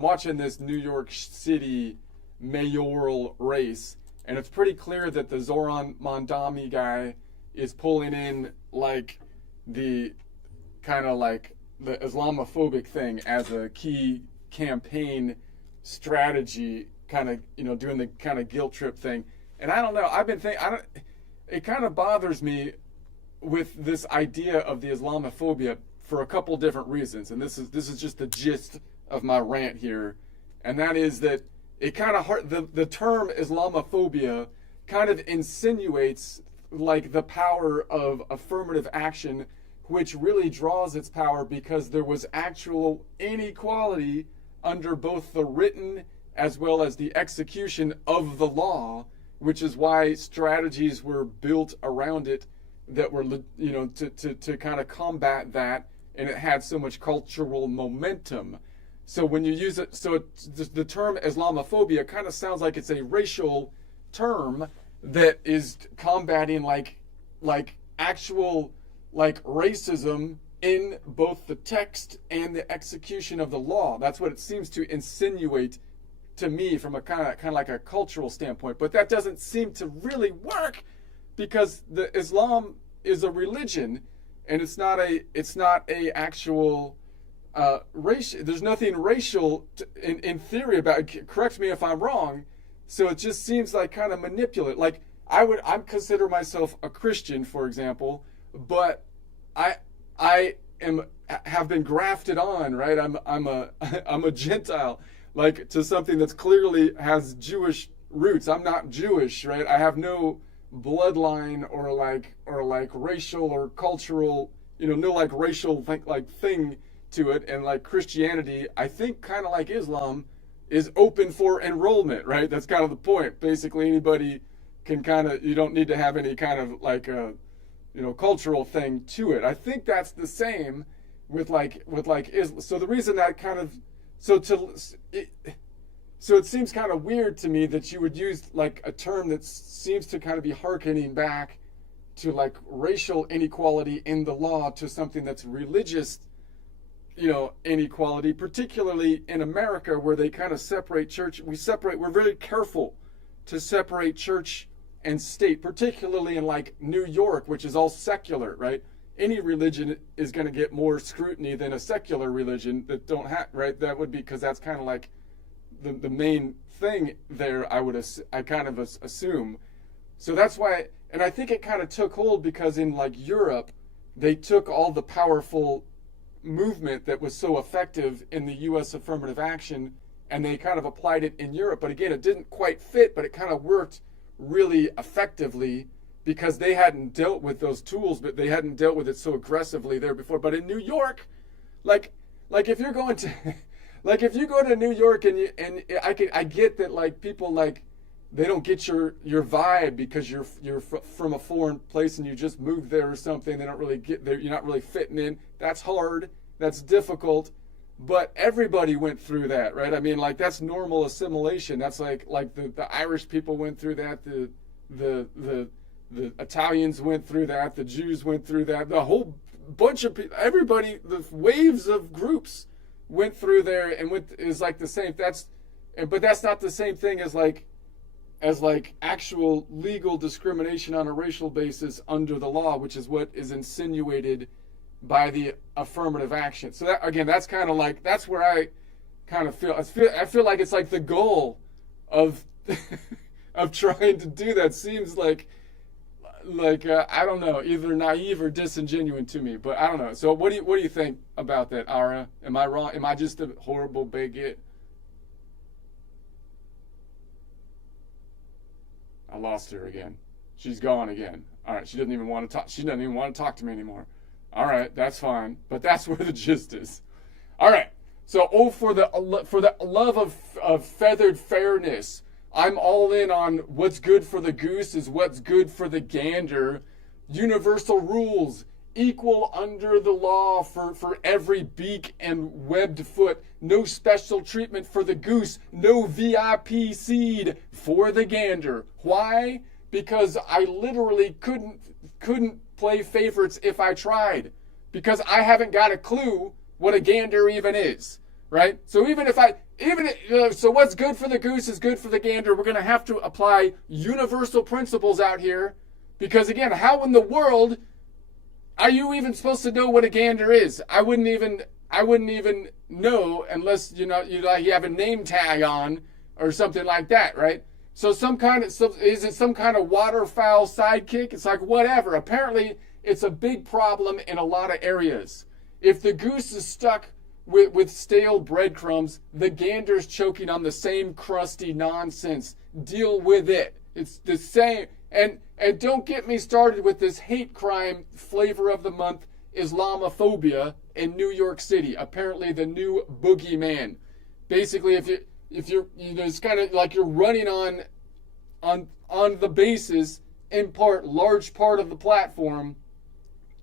watching this New York City mayoral race, and it's pretty clear that the Zoran Mondami guy is pulling in like the kind of like the Islamophobic thing as a key campaign strategy, kind of doing the kind of guilt trip thing. And I don't know. I've been thinking. I don't. It kind of bothers me with this idea of the Islamophobia for a couple different reasons, and this is just the gist of my rant here, and that is that it kind of the term Islamophobia kind of insinuates like the power of affirmative action, which really draws its power because there was actual inequality under both the written as well as the execution of the law, which is why strategies were built around it that were to kind of combat that, and it had so much cultural momentum. So when you use it, so the term Islamophobia kind of sounds like it's a racial term that is combating like actual like racism in both the text and the execution of the law. That's what it seems to insinuate to me from a kind of like a cultural standpoint. But that doesn't seem to really work because the Islam is a religion, and it's not a actual racial. There's nothing racial in theory about it. Correct me if I'm wrong. So it just seems like kind of manipulative. Like I consider myself a Christian, for example, but I have been grafted on, right? I'm a Gentile, like to something that's clearly has Jewish roots. I'm not Jewish, right? I have no bloodline or like racial or cultural, no like racial thing to it. And like Christianity, I think kind of like Islam, is open for enrollment, right? That's kind of the point. Basically, anybody can you don't need to have any kind of like a cultural thing to it. I think that's the same with Islam. So the reason that kind of so it seems kind of weird to me that you would use like a term that seems to kind of be hearkening back to like racial inequality in the law to something that's religious, inequality, particularly in America where they kind of separate church. We're very careful to separate church and state, particularly in like New York, which is all secular, right? Any religion is going to get more scrutiny than a secular religion that don't have, right? That would be because that's kind of like the main thing there, I kind of assume. So that's why, and I think it kind of took hold because in like Europe, they took all the powerful movement that was so effective in the U.S. affirmative action and they kind of applied it in Europe. But again, it didn't quite fit, but it kind of worked really effectively because they hadn't dealt with those tools, but they hadn't dealt with it so aggressively there before. But in New York, like if you're going to like if you go to New York and I get that like people like they don't get your vibe because you're from a foreign place and you just moved there or something. They don't really get there. You're not really fitting in. That's hard. That's difficult. But everybody went through that, right? I mean, like that's normal assimilation. That's like the Irish people went through that. The Italians went through that. The Jews went through that. The whole bunch of people, everybody, the waves of groups went through there and is like the same. But that's not the same thing as like actual legal discrimination on a racial basis under the law, which is what is insinuated by the affirmative action. So that, again, that's kind of like, that's where I kind of feel, I feel like it's like the goal of of trying to do that seems like I don't know, either naive or disingenuous to me, but I don't know. So what do you think about that, Ara? Am I wrong? Am I just a horrible bigot? I lost her again. She's gone again. All right, she doesn't even want to talk. She doesn't even want to talk to me anymore. All right, that's fine. But that's where the gist is. All right. So, for the love of feathered fairness, I'm all in on what's good for the goose is what's good for the gander. Universal rules, equal under the law for every beak and webbed foot. No special treatment for the goose. No VIP seed for the gander. Why? Because I literally couldn't play favorites if I tried. Because I haven't got a clue what a gander even is. right? So so what's good for the goose is good for the gander. We're going to have to apply universal principles out here, because again, how in the world are you even supposed to know what a gander is? I wouldn't even know unless you have a name tag on or something like that, right? So is it some kind of waterfowl sidekick? It's like whatever. Apparently, it's a big problem in a lot of areas. If the goose is stuck with stale breadcrumbs, the gander's choking on the same crusty nonsense. Deal with it. It's the same. And don't get me started with this hate crime flavor of the month, Islamophobia in New York City. Apparently the new boogeyman. Basically, if you're it's kind of like you're running on the basis, in part, large part of the platform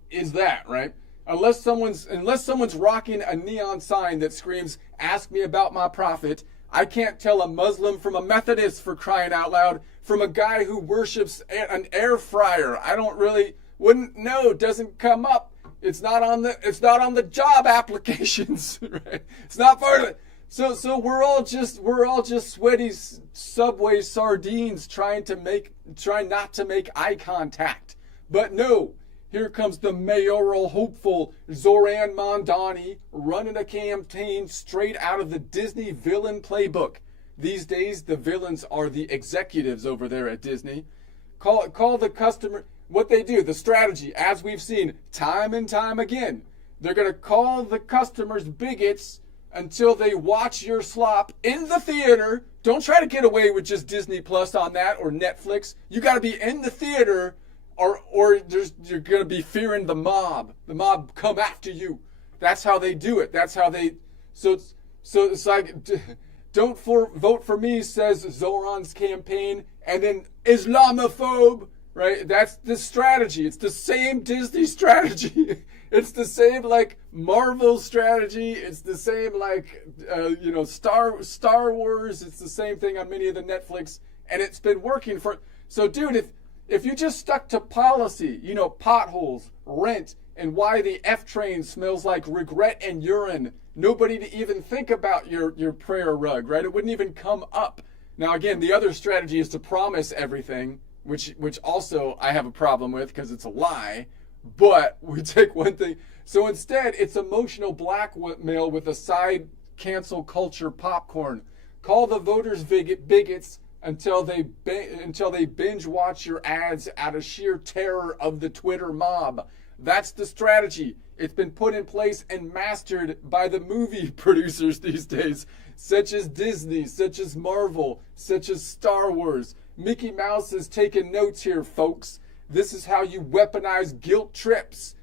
is that, right? Unless someone's rocking a neon sign that screams, "Ask me about my prophet," I can't tell a Muslim from a Methodist, for crying out loud, from a guy who worships an air fryer. Wouldn't know, doesn't come up. It's not on the job applications, right? It's not part of it. So we're all just sweaty Subway sardines trying not to make eye contact. But no, here comes the mayoral hopeful Zoran Mondani running a campaign straight out of the Disney villain playbook. These days, the villains are the executives over there at Disney. Call the customer. What they do, the strategy, as we've seen time and time again, they're going to call the customers bigots until they watch your slop in the theater. Don't try to get away with just Disney Plus on that or Netflix. You got to be in the theater, or you're going to be fearing the mob. The mob come after you. That's how they do it. That's how they. So it's like, don't vote for me, says Zoran's campaign, and then Islamophobe. Right? That's the strategy. It's the same Disney strategy. It's the same like Marvel strategy. It's the same like Star Wars. It's the same thing on many of the Netflix, and it's been working for. So, dude, if you just stuck to policy, potholes, rent, and why the F train smells like regret and urine, nobody to even think about your prayer rug, right? It wouldn't even come up. Now, again, the other strategy is to promise everything, which also I have a problem with because it's a lie. But we take one thing. So instead, it's emotional blackmail with a side cancel culture popcorn. Call the voters bigots until they binge watch your ads out of sheer terror of the Twitter mob. That's the strategy. It's been put in place and mastered by the movie producers these days, such as Disney, such as Marvel, such as Star Wars. Mickey Mouse has taken notes here, folks. This is how you weaponize guilt trips.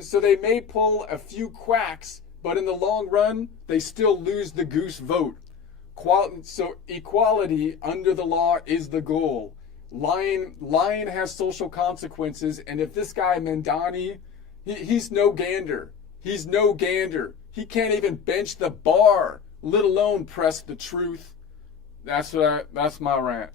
So they may pull a few quacks, but in the long run, they still lose the goose vote. So equality under the law is the goal. Lying has social consequences, and if this guy Mondani, he's no gander. He's no gander. He can't even bench the bar, let alone press the truth. That's my rant.